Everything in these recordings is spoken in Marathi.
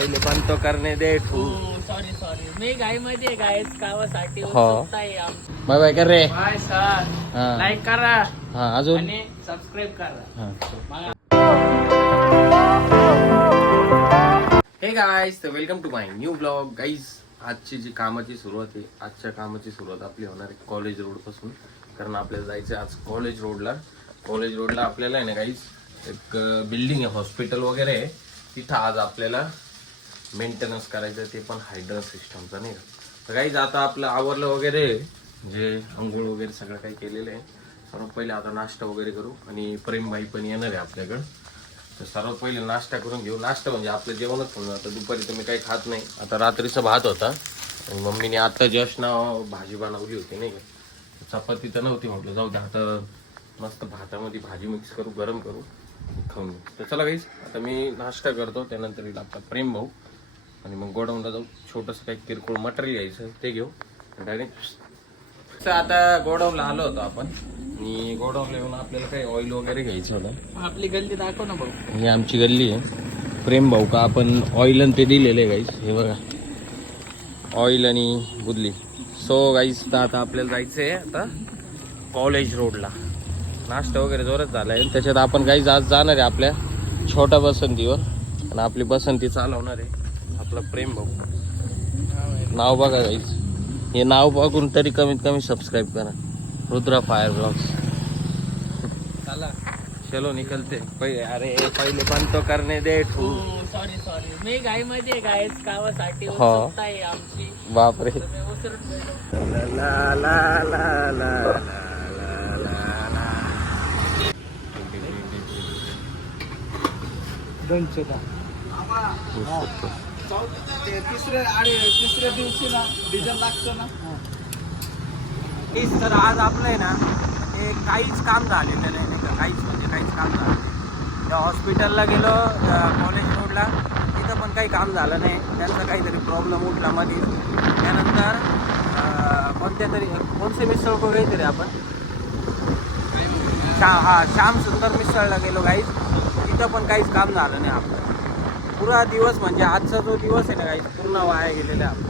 पहिले पण तो करणे दे ठू. सॉरी सॉरी मी घाई मध्ये गायस कावासाठी हो. उत्सुकता आहे आमची. बाय बाय कर रे. Bye sir. हा. लाईक करा हा अजून आणि सबस्क्राईब करा. हा. हे गाईज तर welcome to my new blog. Guys आजची जी कामाची सुरुवात आहे, आजच्या कामाची सुरुवात आपली होणार आहे कॉलेज रोड पासून. कारण आपल्याला जायचं आज कॉलेज रोडला. कॉलेज रोडला आपल्याला आहे ना गाईज एक बिल्डिंग आहे, हॉस्पिटल वगैरे आहे. तिथं आज आपल्याला मेंटेनन्स करायचं, ते पण हायड्रा सिस्टमचा नाही का. तर गाईज आता आपलं आवरलं वगैरे, म्हणजे आंघोळ वगैरे सगळं काही केलेलं आहे. सर्वात पहिले आता नाश्ता वगैरे करू आणि प्रेमबाई पण येणार आहे आपल्याकडं. तर सर्वात पहिले नाश्ता करून घेऊ. नाश्ता म्हणजे आपलं जेवणच होणार. आता दुपारी तर मी काही खात नाही. आता रात्रीचा भात होता आणि मम्मीने आता जस्ट ना भाजी बनवली होती नाही का. चपाती तर नव्हती, म्हटलं जाऊ द्या आता मस्त भातामध्ये भाजी मिक्स करू, गरम करू, खाऊन घेऊ. तर चला गाईस आता मी नाश्ता करतो, त्यानंतर येईल आपला प्रेम भाऊ आणि मग गोडाऊनला जाऊ. छोटंसं काही किरकोळ मटेरियल घ्यायचं ते घेऊ डायरेक्ट. आता गोडाऊनला आलो होतो आपण आणि गोडाऊनला येऊन आपल्याला काही ऑइल वगैरे घ्यायचं होतं. आपली गल्ली दाखव ना भाऊ. ही आमची गल्ली आहे. प्रेम भाऊ का आपण ऑइल आणि ते दिलेले गाईस, हे बघा ऑइल आणि बुदली. सो गाईस तर आता आपल्याला जायचं आहे आता कॉलेज रोडला. नाश्ता वगैरे जोरात झाला आहे. त्याच्यात आपण गाईस आज जाणार आहे आपल्या छोट्या बसंतीवर आणि आपली बसंती चालवणार आहे आपला प्रेम भाऊ. नाव बघा गाईस, हे नाव बघून तरी कमीत कमी सबस्क्राईब करा. Rudra fire blogs. चला चलो निकलते. अरे पहिले पण तो करणे दे ठू. सॉरी सॉरी मी घाई मध्ये गायस कावासाठी हो. उत्सुकता आहे आमची. बापरे. तुम्ही उसरून गेलो. ला ला ला ला तिसऱ्या दिवशी ना डिझेल लागतं ना. तर आज आपलं आहे ना हे काहीच काम झालेलं नाही का. काहीच म्हणजे काहीच काम झालं नाही. त्या हॉस्पिटलला गेलो कॉलेज रोडला, तिथं पण काही काम झालं नाही. त्यांचा काहीतरी प्रॉब्लेम उठला मध्ये. त्यानंतर कोणते मिसळ काहीतरी आपण श्याम सुंदर मिसळला गेलो गाईज. तिथं पण काहीच काम झालं नाही आपलं. पुरा दिवस म्हणजे आजचा जो दिवस आहे ना गाईज पूर्ण वाया गेलेला आहे आपलं.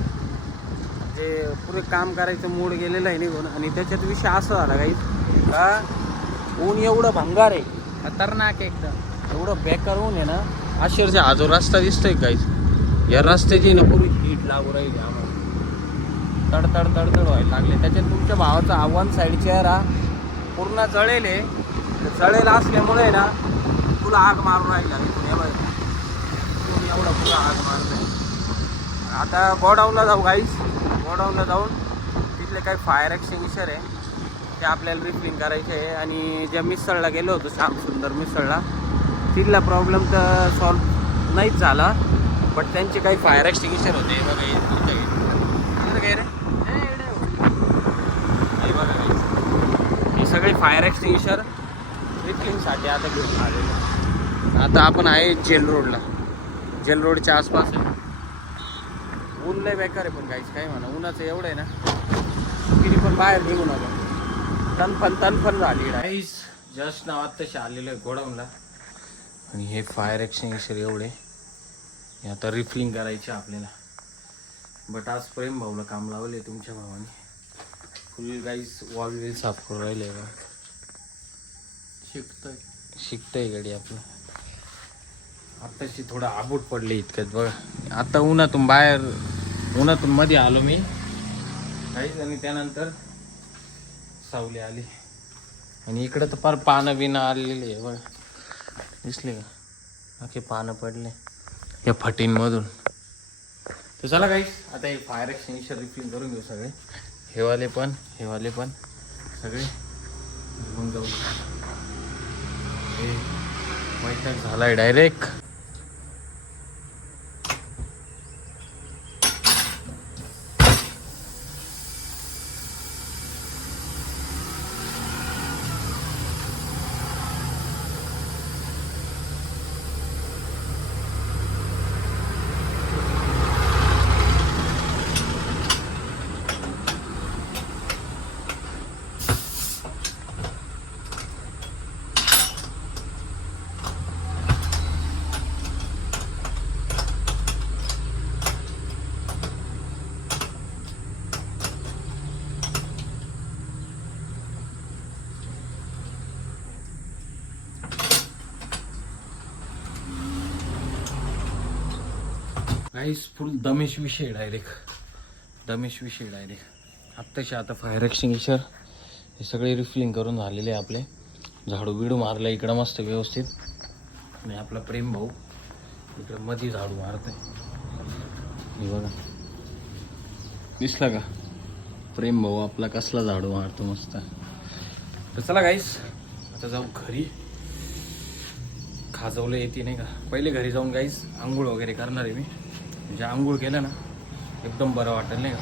जे पुरे काम करायचं मूड गेलेलं आहे निघून. आणि त्याच्यात विषय असं झाला गाईज का ऊन एवढं भंगार आहे, खतरनाक एकदम. एवढं बेकार ऊन आहे ना. अक्षरशः हा जो रस्ता दिसतोय गाईज, या रस्त्याची ना पुरी हीट लागू राहिली आम्हाला. तडतड तडतड व्हायला लागले. त्याच्यात तुमच्या भावाचा वन साईड चेहरा पूर्ण जळेल आहे. जळेल असल्यामुळे ना तुला आग मारून राहिला एवढा पुरा आग मारलाय. आता गोडाऊनला जाऊ गाईस. गोडाऊनला जाऊन तिथले काही फायर एक्सटिंग्विशर आहे ते आपल्याला रिफिलिंग करायचे आहे. आणि ज्या मिसळला गेलो होतो श्याम सुंदर मिसळला, तिथला प्रॉब्लेम तर सॉल्व नाहीच झाला. बट त्यांचे काही फायर एक्सटिंग्विशर होते बघा इथं काय रे हे बघा गाईस, हे सगळे फायर एक्सटिंग्विशर रिफिलिंगसाठी आता घेऊन आलेले. आता आपण आहे जेल रोडला. जेल रोडच्या आसपास आहे. ऊन लय बेकार आहे पण काहीच काय म्हणा. उन्हाचं एवढं आहे ना किती पण बाहेर निघून आलो. तनफन झाली गाईस. जस्ट नाव आत्ताशी आलेलं आहे गोडाऊनला. आणि हे फायर एक्सटिंग्विशर एवढे हे आता रिफिलिंग करायचे आपल्याला. बट आज प्रेम भाऊला काम लावले तुमच्या भावाने. फुल गाईस वॉल वेल साफ करून राहिले का. शिकतंय गाडी आपलं. आत्ताशी थोडं आबूट पडले इतक्यात बघा. आता उन्हातून मध्ये आलो मी काहीच. आणि त्यानंतर सावली आली आणि इकडं तर फार पानं बिनं आलेली आहे बघा. दिसले का अखे पानं पडले या फटींमधून. तर चला गाईस आता हे फायर एक्सटिंग्विशर रिफिल करून घेऊ सगळे. हेवाले पण सगळे घेऊन जाऊ. हे वैताग झालाय डायरेक्ट. गाईस फुल दमेश विषय डायरेक्ट आत्ताशी आता फायर एक्सटिंग्विशर हे सगळे रिफिलिंग करून झालेले आहे आपले. झाडू बिडू मारलं इकडं मस्त व्यवस्थित. आणि आपला प्रेम भाऊ इकडं मध्ये झाडू मारतोय. हे बघा दिसला का प्रेम भाऊ आपला कसला झाडू मारतो मस्त. तर चला गाईस आता जाऊ घरी. खाजवलं येते नाही का. पहिले घरी जाऊन गाईस आंघोळ वगैरे करणार आहे मी. म्हणजे आंघोळ केलं ना एकदम बरं वाटेल नाही का.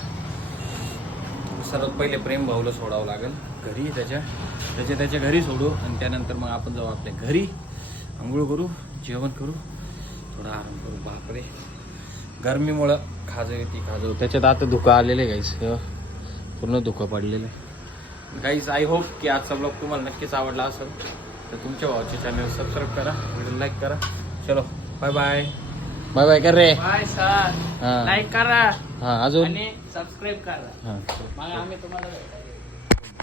सर्वात पहिले प्रेम भाऊला सोडावं लागेल घरी. त्याच्या घरी सोडू आणि त्यानंतर मग आपण जाऊ आपल्या घरी. आंघोळ करू, जेवण करू, थोडा आराम करू. बापरे गरमीमुळं खाजव त्याच्यात आता धुकं आलेलं आहे गाईस. पूर्ण धुकं पडलेलं आहे गाईस. आय होप की आजचा ब्लॉग तुम्हाला नक्कीच आवडला असेल. तर तुमच्या भावाचे चॅनल सबस्क्राईब करा, व्हिडिओ लाईक करा. चलो बाय बाय कर रे. Bye sir. हां लाईक करा हां अजून आणि सबस्क्राईब करा. हां मग आम्ही तुम्हाला भेटायला येऊ.